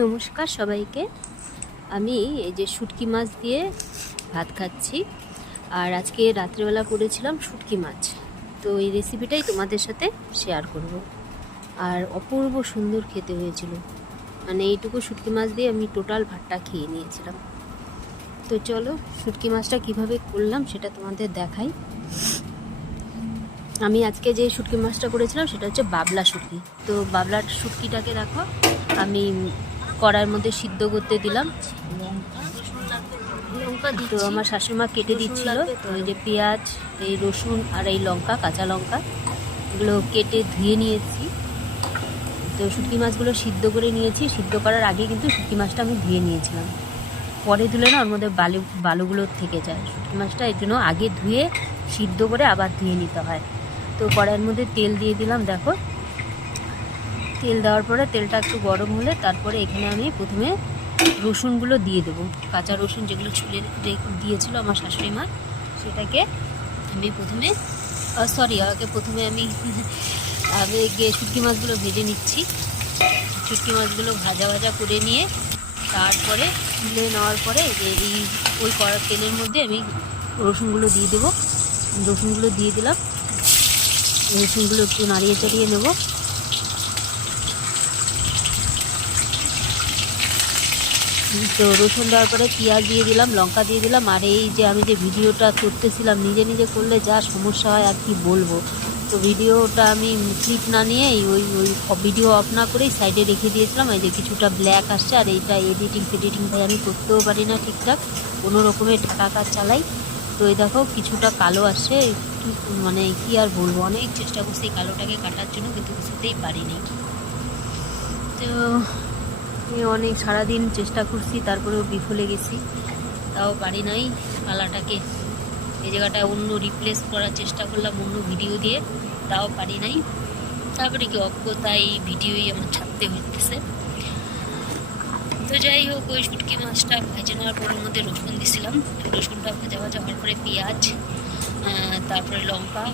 নমস্কার সবাইকে। আমি এই যে শুটকি মাছ দিয়ে ভাত খাচ্ছি, আর আজকে রাত্রেবেলা করেছিলাম শুটকি মাছ। তো এই রেসিপিটাই তোমাদের সাথে শেয়ার করব। আর অপূর্ব সুন্দর খেতে হয়েছিল, মানে এইটুকু শুটকি মাছ দিয়ে আমি টোটাল ভাতটা খেয়ে নিয়েছিলাম। তো চলো শুটকি মাছটা কিভাবে করলাম সেটা তোমাদের দেখাই। আমি আজকে যে শুটকি মাছটা করেছিলাম সেটা হচ্ছে বাবলা শুটকি। তো বাবলার শুটকিটাকে দেখো আমি কড়াইয়ের মধ্যে সিদ্ধ করতে দিলাম। লঙ্কা তো আমার শাশুড়িমা কেটে দিচ্ছিল। তো এই যে পেঁয়াজ, এই রসুন আর এই লঙ্কা, কাঁচা লঙ্কা, এগুলো কেটে ধুয়ে নিয়েছি। তো শুটকি মাছগুলো সিদ্ধ করে নিয়েছি। সিদ্ধ করার আগে কিন্তু শুটকি মাছটা আমি ধুয়ে নিয়েছিলাম, পরে ধুলে না ওর মধ্যে বালুগুলো থেকে যায়। শুটকি মাছটা এর জন্য আগে ধুয়ে সিদ্ধ করে আবার ধুয়ে নিতে হয়। তো কড়াইয়ের মধ্যে তেল দিয়ে দিলাম। দেখো তেল দেওয়ার পরে তেলটা একটু গরম হলে তারপরে এখানে আমি প্রথমে রসুনগুলো দিয়ে দেবো। কাঁচা রসুন যেগুলো ছুলে দিয়েছিল আমার শাশুড়ি মা, সেটাকে আমি প্রথমে আমি গিয়ে শুটকি মাছগুলো ভেজে নিচ্ছি। শুটকি মাছগুলো ভাজা ভাজা করে নিয়ে তারপরে তুলে নেওয়ার পরে যে ওই কড়ার তেলের মধ্যে আমি রসুনগুলো দিয়ে দেবো। রসুনগুলো দিয়ে দিলাম। রসুনগুলো একটু নাড়িয়ে চাড়িয়ে নেব। তো রসুন দেওয়ার পরে পেঁয়াজ দিয়ে দিলাম, লঙ্কা দিয়ে দিলাম। আর এই যে আমি যে ভিডিওটা করতেছিলাম, নিজে নিজে করলে যা সমস্যা হয় আর কি বলবো। তো ভিডিওটা আমি ক্লিপ না নিয়েই ওই ভিডিও অফ না করেই সাইডে রেখে দিয়েছিলাম। এই যে কিছুটা ব্ল্যাক আসছে, আর এইটা এডিটিং ভাই আমি করতেও পারি না ঠিকঠাক, কোনো রকমের ঢাকা কাজ চালাই। তো এই দেখো কিছুটা কালো আসছে, মানে কি আর বলবো, অনেক চেষ্টা করছি এই কালোটাকে কাটার জন্য, কিন্তু কিছুতেই পারিনি। তো অনেক সারাদিন চেষ্টা করছি, তারপরেও বিফলে গেছি, তাও পারি নাই কালাটাকে। এই জায়গাটা অন্য রিপ্লেস করার চেষ্টা করলাম অন্য ভিডিও দিয়ে, তাও পারি নাই। তারপরে কি অজ্ঞতাই ভিডিওই আমার ছাড়তে হইতেছে। তো যাই হোক, ওই শুটকি মাছটা ভেজে নেওয়ার পর ওর মধ্যে রসুন দিছিলাম। রসুনটা ভাজা ভাজা হওয়ার পরে পেঁয়াজ, তারপরে লঙ্কা,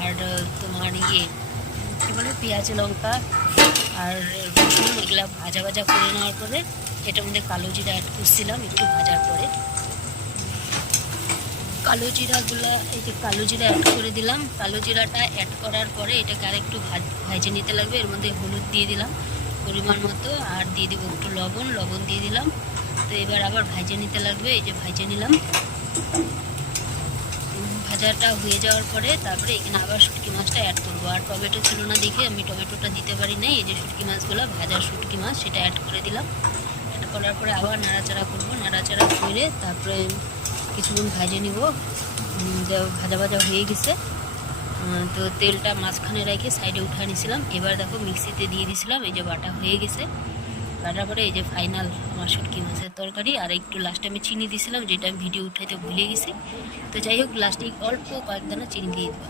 আর তোমার কী বলে পেঁয়াজ, লঙ্কা আর রসুন, এগুলো ভাজা ভাজা করে নেওয়ার পরে এটার মধ্যে কালো জিরা অ্যাড করছিলাম একটু ভাজার পরে। কালো জিরা অ্যাড করে দিলাম। কালো জিরাটা অ্যাড করার পরে এটাকে আরেকটু ভেজে নিতে লাগবে। এর মধ্যে হলুদ দিয়ে দিলাম পরিমাণ মতো, আর দিয়ে দেবো একটু লবণ দিয়ে দিলাম। তো এবার আবার ভেজে নিতে লাগবে। এই যে ভেজে নিলাম। ভাজাটা হয়ে যাওয়ার পরে তারপরে এখানে আবার শুটকি মাছটা অ্যাড করবো। আর টমেটো ছিল না দেখে আমি টমেটোটা দিতে পারি নাই। এই যে শুটকি মাছগুলো, ভাজা শুটকি মাছ, সেটা অ্যাড করে দিলাম। অ্যাড করার পরে আবার নাড়াচাড়া করবো। নাড়াচাড়া করে তারপরে কিছুক্ষণ ভেজে নিব। ভাজা ভাজা হয়ে গেছে। তো তেলটা মাঝখানে রেখে সাইডে উঠিয়ে নিয়েছিলাম। এবার দেখো মিক্সিতে দিয়ে দিয়েছিলাম। এই যে বাটা হয়ে গেছে। কাটার পরে এই যে ফাইনাল আমার শুটকি মাছের তরকারি। আর একটু লাস্টে আমি চিনি দিয়েছিলাম, যেটা আমি ভিডিও উঠাইতে ভুলে গেছি। তো যাই হোক, লাস্টে অল্প কয়েক দানা চিনি দিয়ে দেবো।